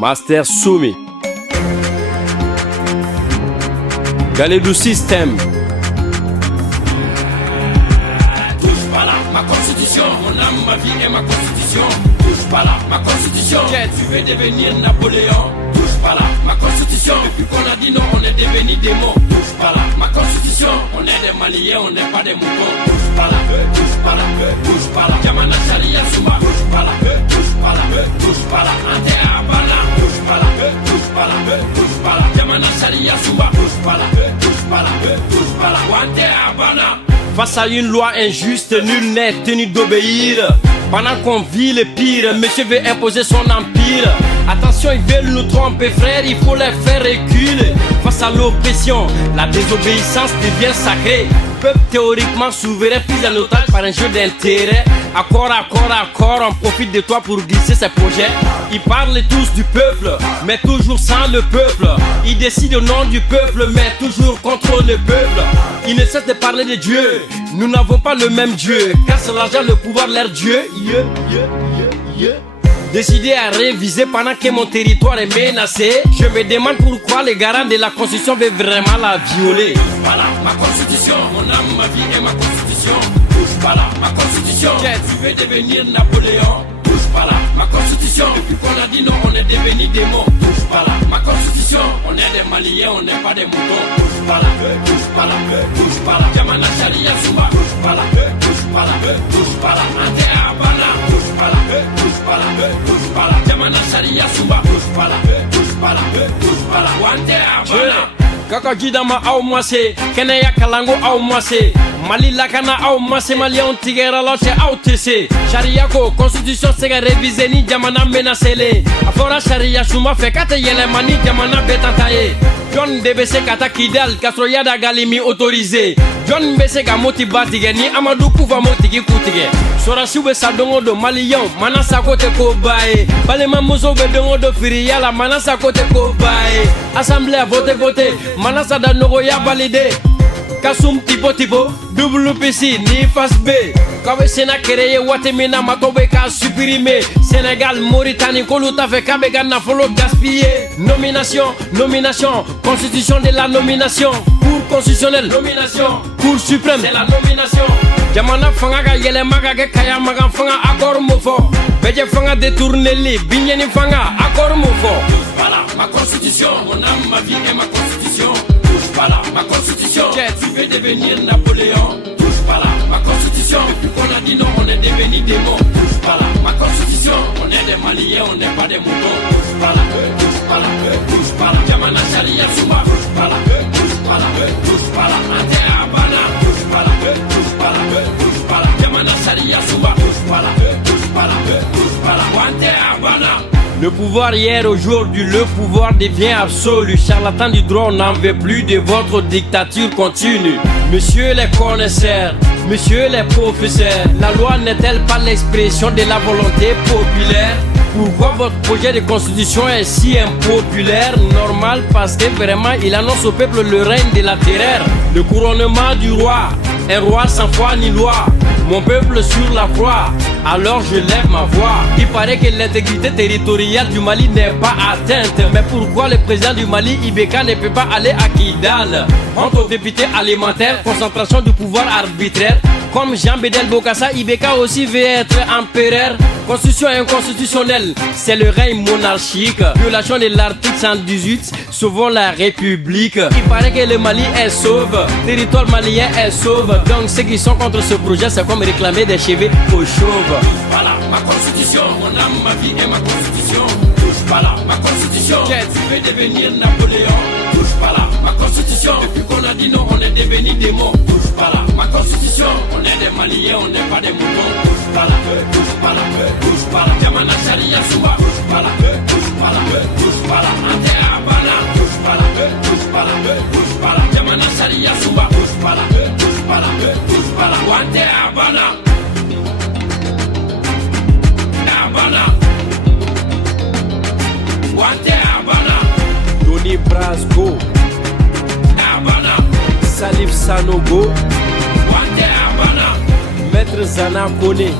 Master Soumi, Galidou System. Touche pas là, ma constitution, mon âme, ma vie et ma constitution. Touche pas là, ma constitution, tu veux devenir Napoléon. Touche pas là, ma constitution, depuis qu'on a dit non, on est devenu des mots. Touche pas là, ma constitution, on est des Maliens, on n'est pas des moutons. Touche pas là, touche pas là, touche pas là. Yamana Sharia Souma, touche pas là, touche pas là, touche pas là. Ante Abana, touche pas là, touche pas là, touche pas là. Yamana Sharia Souma, touche pas là, touche pas là, touche pas là. Ante Abana. Face à une loi injuste, nul n'est tenu d'obéir. Pendant qu'on vit le pire, monsieur veut imposer son empire. Attention, ils veulent nous tromper, frère, il faut les faire reculer. Face à l'oppression, la désobéissance devient sacrée. Peuple théoriquement souverain, pris en otage par un jeu d'intérêt. Accord, on profite de toi pour glisser ses projets. Ils parlent tous du peuple, mais toujours sans le peuple. Ils décident au nom du peuple, mais toujours contre le peuple. Ils ne cessent de parler de Dieu, nous n'avons pas le même Dieu. Car c'est l'argent, le pouvoir, leur Dieu. Décidé à réviser pendant que mon territoire est menacé. Je me demande pourquoi les garants de la constitution veulent vraiment la violer. Voilà ma constitution, mon âme, ma vie et ma constitution. Touche pas là, ma constitution, tu veux devenir Napoléon. Touche pas là, ma constitution, depuis qu'on a dit non, on est devenu des mots. Touche pas là, ma constitution, on est des Maliens, on n'est pas des moutons. Touche pas là, touche pas là, touche pas là. Yamana Sharia Souma, touche pas là, touche pas là, touche pas là. Ante Abana, touche pas là, touche pas là, touche pas là. Yamana Sharia Souma, touche pas là, touche pas là, touche pas là. Ante Abana. Kaka Jidama au mwase, Kenaya Kalango au mwase, Mali Lakana au mwase, Malion Tigera Loche au tese. Sharia ko, constitution sega révisé ni jamana menacele. Afora Sharia Souma fait kate yele mani jamana betantaye. John DBC kata Kidal, Kastroyada Galimi autorisé. John BC ga motibatige ni Amadou Kouva motigi kutige. Sora sube sa dongo do Malion, manasa kote ko bae. Balema muso be dongo do Firiala, manasa kote ko bae. Assemblée à voter. Manasa da nogo ya validé. Kasum tipo WPC ni face B. Kawe sena créé Watemina matobe ka supprimé. Sénégal, Mauritanie, Koluta fait Kabega na follow gaspillé. Nomination, constitution de la nomination. Cour constitutionnelle, nomination. Cour suprême, c'est la nomination. Jamana fanga ga yele maga ge kaya maga fanga accord mofo. Beje fanga détourner li, binyeni fanga accord mofo. Voilà ma constitution, mon âme, ma vie et ma constitution. Touche pas là, ma constitution, tu veux devenir Napoléon. Touche pas là, ma constitution, depuis qu'on a dit non, on est devenu des mots. Touche pas là, ma constitution, on est des Maliens, on n'est pas des moutons. Touche pas là, touche pas là, touche pas là. Yamana Sharia Souma, touche pas là, touche pas là, touche pas là. Ante Abana, touche pas là, touche pas là, touche pas là. Yamana Sharia Souma, touche pas là, touche pas là, touche pas là. Ante Abana. Le pouvoir hier, aujourd'hui, le pouvoir devient absolu. Charlatan du droit, on n'en veut plus de votre dictature continue. Monsieur les connaisseurs, monsieur les professeurs, la loi n'est-elle pas l'expression de la volonté populaire? Pourquoi votre projet de constitution est si impopulaire? Normal parce que vraiment il annonce au peuple le règne de la terreur. Le couronnement du roi, un roi sans foi ni loi. Mon peuple sur la croix, alors je lève ma voix. Il paraît que l'intégrité territoriale du Mali n'est pas atteinte. Mais pourquoi le président du Mali, Ibeka, ne peut pas aller à Kidal? Honte aux députés alimentaires, concentration du pouvoir arbitraire. Comme Jean Bédel Bokassa, Ibeka aussi veut être empereur. Constitution inconstitutionnelle, c'est le règne monarchique. Violation de l'article 118, sauvons la République. Il paraît que le Mali est sauve, territoire malien est sauve. Donc ceux qui sont contre ce projet, c'est comme réclamer des cheveux aux chauves. Voilà ma constitution, mon âme, ma vie et ma constitution. Touche pas là, ma constitution, tu veux devenir Napoléon. Touche pas là, ma constitution, depuis qu'on a dit non, on est devenu des mots. Touche pas là, ma constitution, on est des Maliens, on n'est pas des moutons. Touche pas là, touche pas là, touche pas là. Yamana Sharia Souma, touche pas là, touche pas là, touche pas là. Ante Abana, touche pas là, touche pas là, touche pas là. Yamana Sharia Souma, touche pas là, touche pas là, touche pas là. Ante Abana. Wante Abana, Tony Brasco, Abana, Salif Sanogo, Wante Abana, Maître Zana Kone,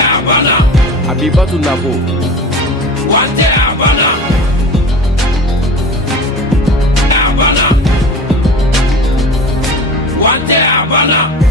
Abana, Abibatou Nabo. Wante Abana. Habana. Habana. Wante Habana.